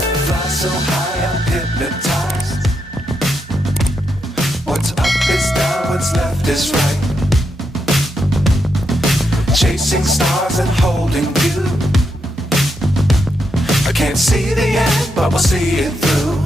Fly so high, I'm hypnotized. What's up is down, what's left is right. Chasing stars and holding you. I can't see the end, but we'll see it through.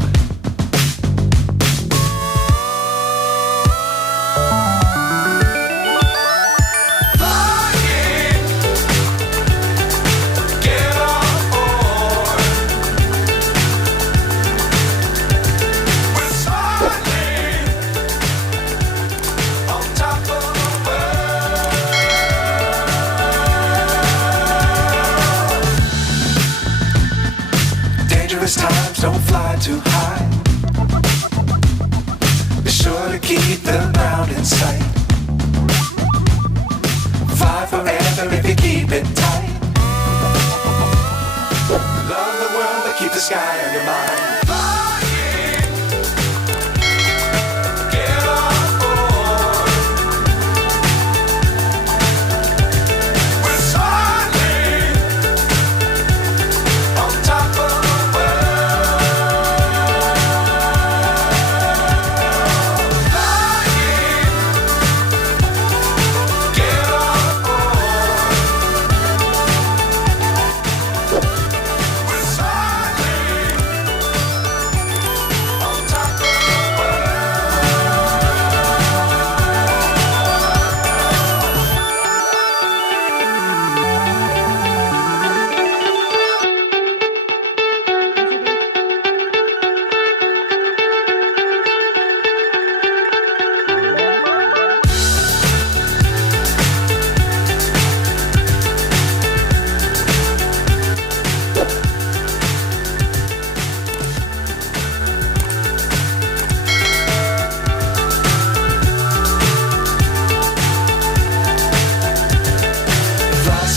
Times don't fly too high. Be sure to keep the ground in sight. Fly forever if you keep it tight. Love the world but keep the sky on your mind.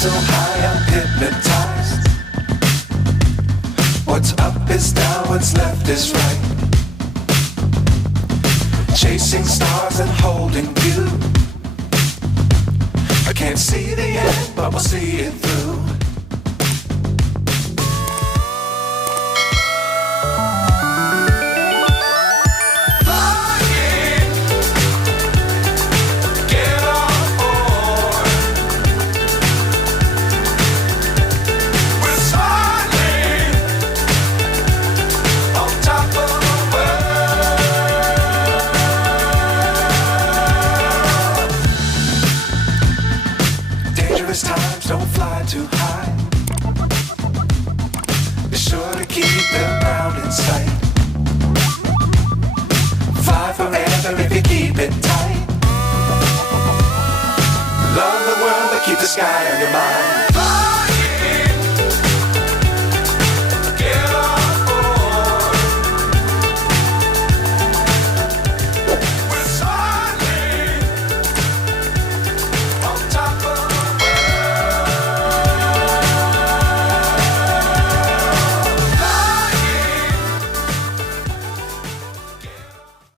So high, I'm hypnotized. What's up is down, what's left is right. Chasing stars and holding you. I can't see the end, but we'll see it through. Times don't fly too high. Be sure to keep the ground in sight. Fly forever if you keep it tight. Love the world but keep the sky on your mind.